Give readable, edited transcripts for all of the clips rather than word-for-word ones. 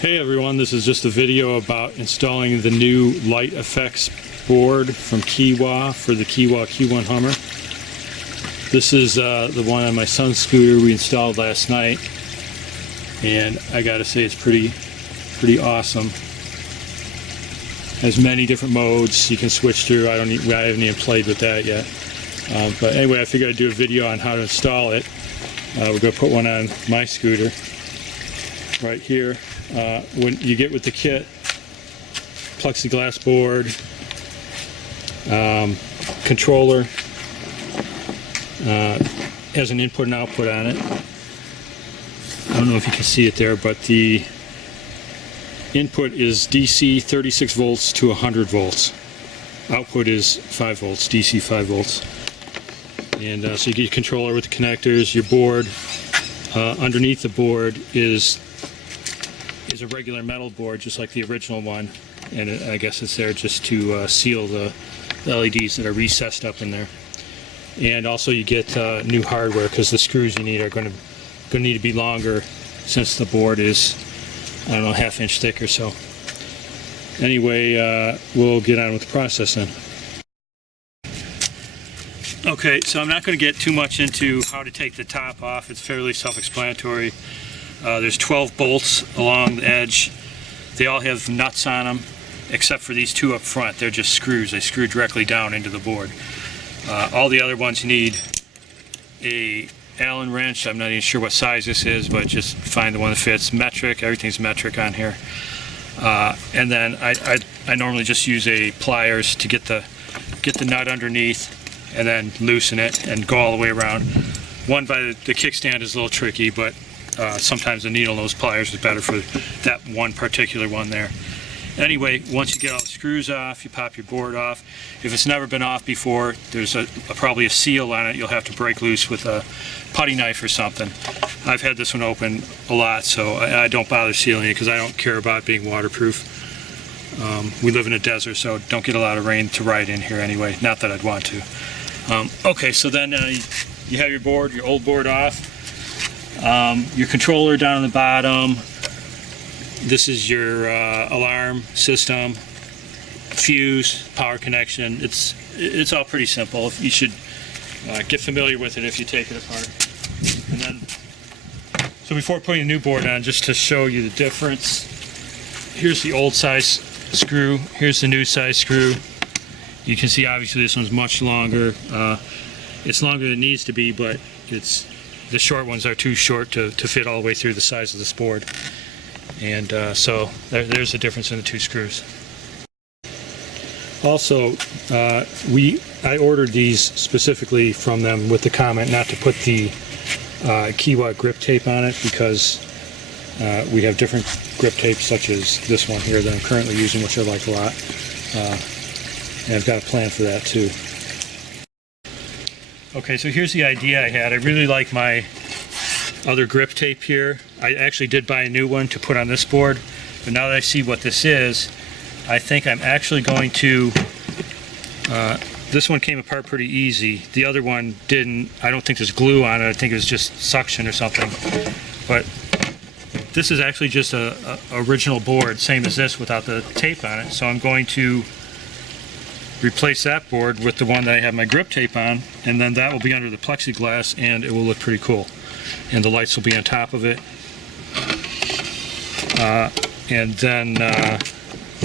Hey everyone, this is just a video about installing the new light effects board from Qiewa for the Qiewa Q1 Hummer. This is the one on my son's scooter we installed last night, and I gotta say it's pretty awesome. Has many different modes you can switch through. I haven't even played with that yet. But anyway, I figured I'd do a video on how to install it. We're gonna put one on my scooter right here. When you get with the kit, plexiglass board, controller, has an input and output on it. I don't know if you can see it there, but the input is DC 36 volts to 100 volts. Output is 5 volts, DC 5 volts. And so you get your controller with the connectors, your board. Underneath the board is a regular metal board, just like the original one, and I guess it's there just to seal the LEDs that are recessed up in there. And also you get new hardware, because the screws you need are going to need to be longer, since the board is, I don't know, ½ inch thick or so. Anyway, we'll get on with the process then. Okay, so I'm not going to get too much into how to take the top off. It's fairly self-explanatory. There's 12 bolts along the edge. They all have nuts on them, except for these two up front. They're just screws. They screw directly down into the board. All the other ones need a Allen wrench. I'm not even sure what size this is, but just find the one that fits. Metric. Everything's metric on here. And then I normally just use a pliers to get the nut underneath, and then loosen it and go all the way around. One by the kickstand is a little tricky, but sometimes the needle nose pliers is better for that one particular one there. Anyway, once you get all the screws off, you pop your board off. If it's never been off before, there's probably a seal on it you'll have to break loose with a putty knife or something. I've had this one open a lot, so I don't bother sealing it because I don't care about being waterproof. We live in a desert, so don't get a lot of rain to ride in here anyway. Not that I'd want to. Okay, so then you have your board, your old board off. Your controller down on the bottom. This is your alarm system, fuse, power connection. It's all pretty simple. You should get familiar with it if you take it apart. And then, so before putting the new board on, just to show you the difference, here's the old size screw. Here's the new size screw. You can see obviously this one's much longer. It's longer than it needs to be, but the short ones are too short to fit all the way through the size of this board. And so there's the difference in the two screws. Also, I ordered these specifically from them with the comment not to put the Qiewa grip tape on it, because we have different grip tapes, such as this one here that I'm currently using, which I like a lot. And I've got a plan for that too. Okay, so here's the idea I had. I really like my other grip tape here. I actually did buy a new one to put on this board, but now that I see what this is, I think I'm actually going to, this one came apart pretty easy. The other one didn't. I don't think there's glue on it. I think it was just suction or something. But this is actually just a original board, same as this, without the tape on it. So I'm going to replace that board with the one that I have my grip tape on, and then that will be under the plexiglass, and it will look pretty cool. And the lights will be on top of it. And then,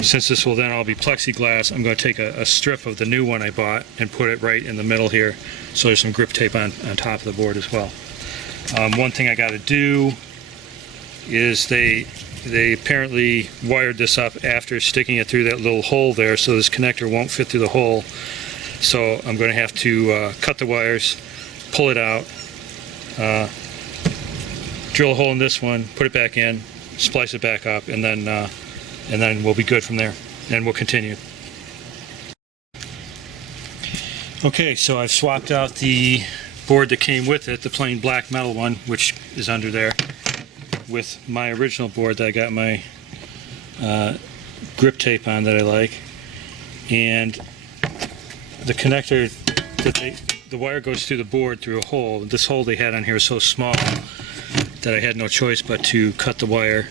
since this will then all be plexiglass, I'm going to take a strip of the new one I bought and put it right in the middle here, so there's some grip tape on top of the board as well. One thing I got to do is they apparently wired this up after sticking it through that little hole there, so this connector won't fit through the hole. So I'm going to have to cut the wires, pull it out, drill a hole in this one, put it back in, splice it back up, and then we'll be good from there, and we'll continue. Okay, so I've swapped out the board that came with it, the plain black metal one, which is under there, with my original board that I got my grip tape on that I like. And the connector that the wire goes through the board through a hole. This hole they had on here is so small that I had no choice but to cut the wire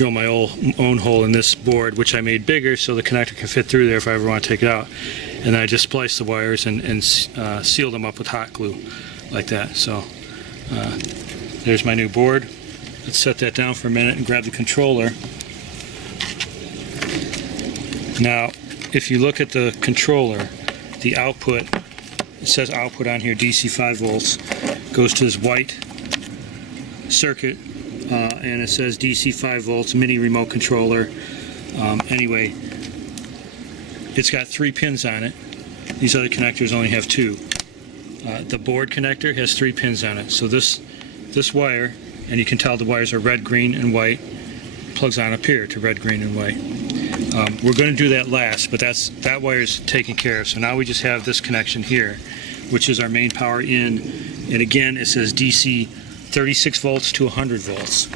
drill my own hole in this board, which I made bigger so the connector can fit through there if I ever want to take it out. And then I just spliced the wires and sealed them up with hot glue like that. So there's my new board. Let's set that down for a minute and grab the controller. Now, if you look at the controller, the output, it says output on here, DC 5 volts, goes to this white circuit, and it says DC 5 volts mini remote controller. Anyway, it's got 3 pins on it. These other connectors only have 2. The board connector has 3 pins on it. So this wire, and you can tell the wires are red, green, and white, plugs on up here to red, green, and white. We're going to do that last, but that wire is taken care of. So now we just have this connection here, which is our main power in, and again it says DC 36 volts to 100 volts.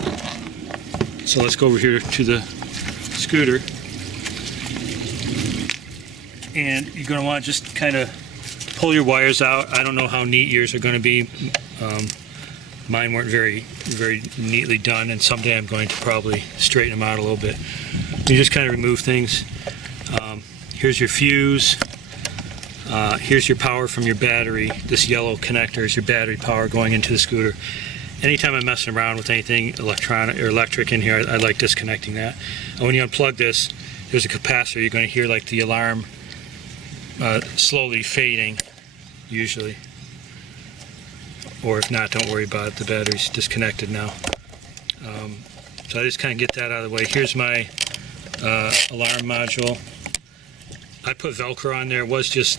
So let's go over here to the scooter, and you're going to want to just kind of pull your wires out. I don't know how neat yours are going to be. Mine weren't very neatly done, and someday I'm going to probably straighten them out a little bit. You just kind of remove things. Here's your fuse. Here's your power from your battery. This yellow connector is your battery power going into the scooter. Anytime I'm messing around with anything electronic or electric in here, I like disconnecting that. And when you unplug this, there's a capacitor. You're going to hear like the alarm slowly fading, usually. Or if not, don't worry about it. The battery's disconnected now. So I just kind of get that out of the way. Here's my alarm module. I put Velcro on there. It was just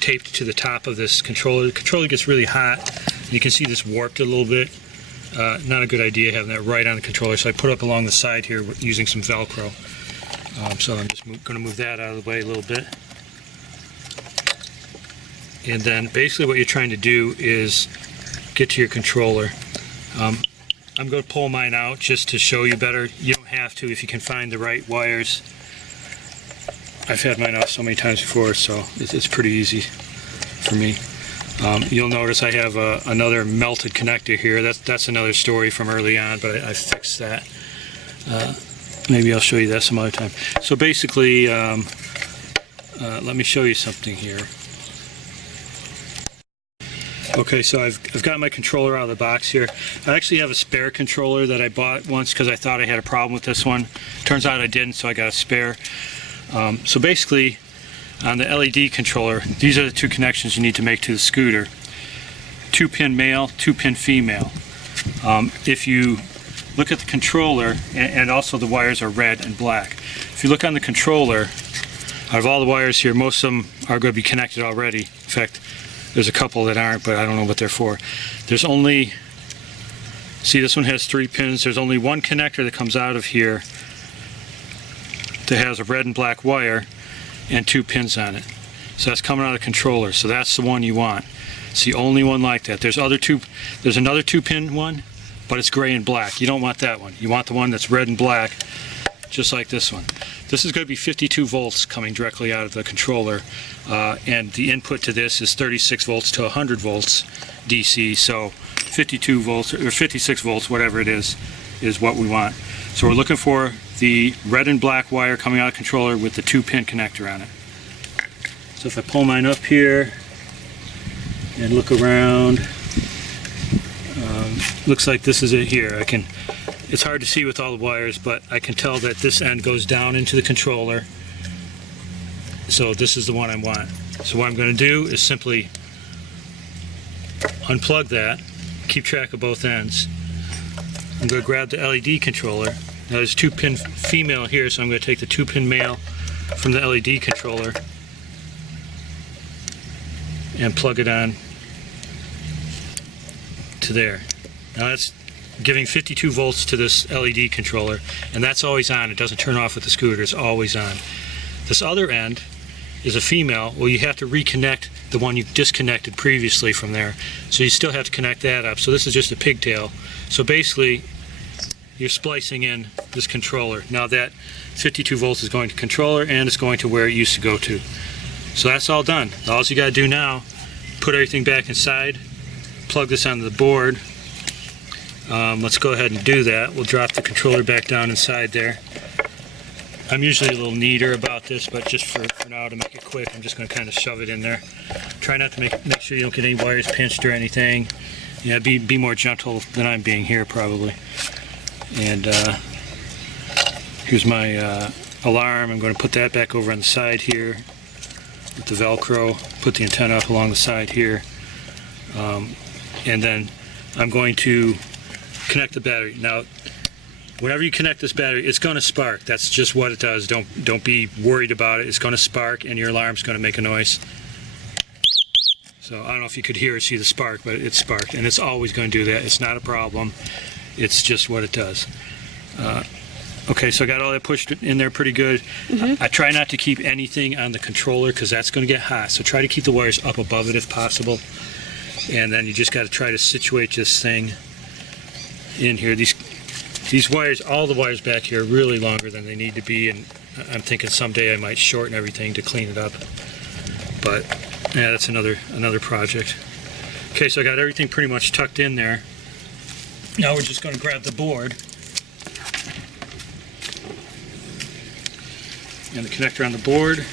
taped to the top of this controller. The controller gets really hot. You can see this warped a little bit. Not a good idea having that right on the controller, so I put it up along the side here using some Velcro. So I'm just going to move that out of the way a little bit. And then basically what you're trying to do is get to your controller. I'm going to pull mine out just to show you better. You don't have to if you can find the right wires. I've had mine out so many times before, so it's pretty easy for me. You'll notice I have another melted connector here. That's another story from early on, but I fixed that. Maybe I'll show you that some other time. So basically, let me show you something here. Okay, so I've got my controller out of the box here. I actually have a spare controller that I bought once because I thought I had a problem with this one. Turns out I didn't, so I got a spare. So basically, on the LED controller, these are the 2 connections you need to make to the scooter. 2-pin male, 2-pin female. If you look at the controller, and also the wires are red and black. If you look on the controller, out of all the wires here, most of them are going to be connected already. In fact, there's a couple that aren't, but I don't know what they're for. There's only, see, this one has 3 pins. There's only one connector that comes out of here that has a red and black wire and 2 pins on it. So that's coming out of the controller. So that's the one you want. It's the only one like that. There's another 2-pin one, but it's gray and black. You don't want that one. You want the one that's red and black, just like this one. This is going to be 52 volts coming directly out of the controller, and the input to this is 36 volts to 100 volts DC, so 52 volts or 56 volts, whatever it is what we want. So we're looking for the red and black wire coming out of the controller with the 2-pin connector on it. So if I pull mine up here and look around, looks like this is it here. It's hard to see with all the wires, but I can tell that this end goes down into the controller. So this is the one I want. So what I'm going to do is simply unplug that, keep track of both ends. I'm going to grab the LED controller. Now there's 2-pin female here, so I'm going to take the 2-pin male from the LED controller and plug it on to there. Now that's giving 52 volts to this LED controller, and that's always on. It doesn't turn off with the scooter, it's always on. This other end is a female. Well, you have to reconnect the one you disconnected previously from there, so you still have to connect that up. So this is just a pigtail. So basically you're splicing in this controller. Now that 52 volts is going to controller, and it's going to where it used to go to. So that's all done. All you got to do now, put everything back inside, plug this onto the board, Let's go ahead and do that. We'll drop the controller back down inside there. I'm usually a little neater about this, but just for now, to make it quick, I'm just going to kind of shove it in there. Try not to make sure you don't get any wires pinched or anything. Yeah, be more gentle than I'm being here probably. And here's my alarm. I'm going to put that back over on the side here with the Velcro. Put the antenna up along the side here, and then I'm going to connect the battery. Now, whenever you connect this battery, it's going to spark. That's just what it does. Don't be worried about it. It's going to spark, and your alarm's going to make a noise. So I don't know if you could hear or see the spark, but it sparked, and it's always going to do that. It's not a problem. It's just what it does. Okay, so I got all that pushed in there pretty good. I try not to keep anything on the controller because that's going to get hot. So try to keep the wires up above it if possible. And then you just got to try to situate this thing in here. These wires, all the wires back here are really longer than they need to be, and I'm thinking someday I might shorten everything to clean it up. But yeah, that's another project. Okay, so I got everything pretty much tucked in there. Now we're just going to grab the board and the connector on the board.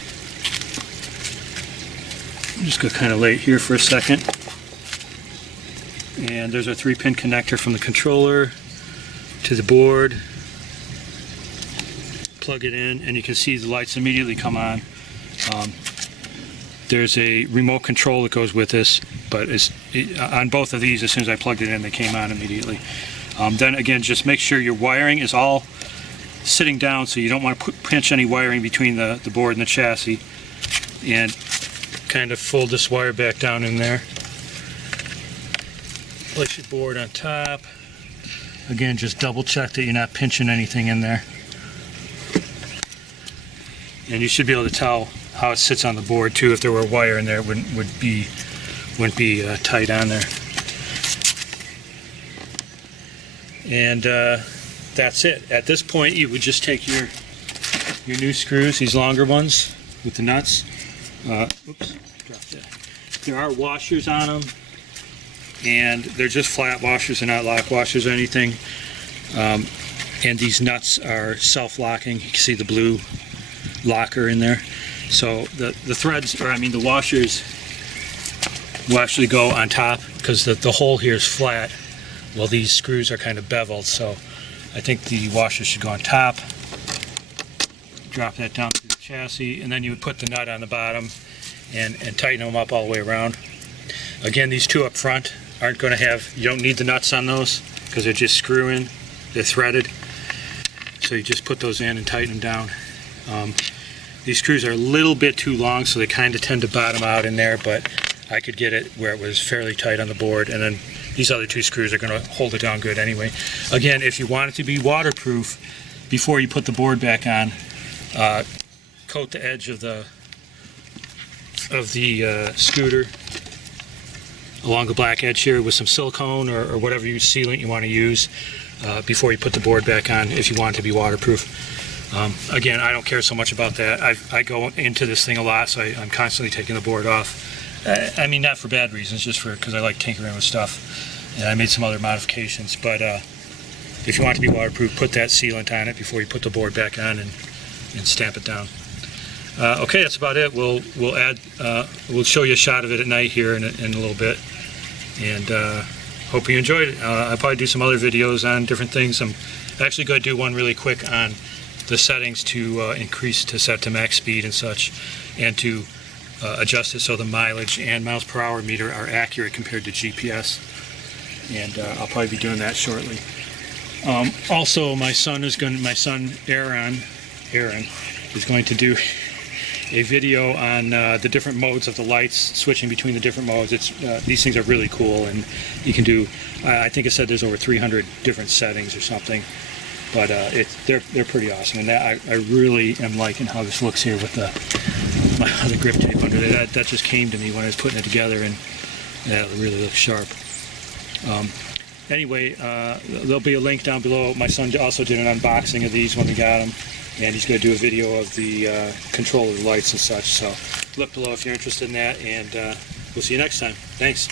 I'm just going to kind of lay it here for a second. And there's our 3-pin connector from the controller to the board. Plug it in, and you can see the lights immediately come on. There's a remote control that goes with this, but on both of these, as soon as I plugged it in, they came on immediately. Then again, just make sure your wiring is all sitting down, so you don't want to pinch any wiring between the board and the chassis. And kind of fold this wire back down in there. Place your board on top. Again, just double check that you're not pinching anything in there. And you should be able to tell how it sits on the board too. If there were a wire in there, it wouldn't be tight on there. And that's it. At this point, you would just take your new screws, these longer ones with the nuts. Oops, dropped that. There are washers on them, and they're just flat washers. They're not lock washers or anything. And these nuts are self-locking. You can see the blue locker in there. So the threads, or I mean the washers, will actually go on top because the hole here is flat. Well, these screws are kind of beveled, so I think the washers should go on top. Drop that down through the chassis, and then you would put the nut on the bottom and tighten them up all the way around. Again, these two up front aren't going to have, you don't need the nuts on those because they're just screw in, they're threaded. So you just put those in and tighten them down. These screws are a little bit too long, so they kind of tend to bottom out in there, but I could get it where it was fairly tight on the board, and then these other two screws are going to hold it down good anyway. Again, if you want it to be waterproof, before you put the board back on, coat the edge of the scooter along the black edge here with some silicone or whatever sealant you want to use before you put the board back on if you want it to be waterproof. Again, I don't care so much about that. I go into this thing a lot, so I'm constantly taking the board off. I mean, not for bad reasons, just because I like tinkering with stuff. And I made some other modifications. But if you want it to be waterproof, put that sealant on it before you put the board back on and stamp it down. Okay, that's about it. We'll show you a shot of it at night here in a little bit. And hope you enjoyed it. I'll probably do some other videos on different things. I'm actually going to do one really quick on the settings to increase to set to max speed and such, and to adjust it so the mileage and miles per hour meter are accurate compared to GPS. And I'll probably be doing that shortly. Also, my son Aaron is going to do a video on the different modes of the lights, switching between the different modes. These things are really cool, and you can do, I think it said there's over 300 different settings or something. But they're pretty awesome, and that I really am liking how this looks here with the grip tape under there. That just came to me when I was putting it together, and that really looks sharp. Anyway, there'll be a link down below. My son also did an unboxing of these when we got them, and he's going to do a video of the control of the lights and such. So look below if you're interested in that, and we'll see you next time. Thanks.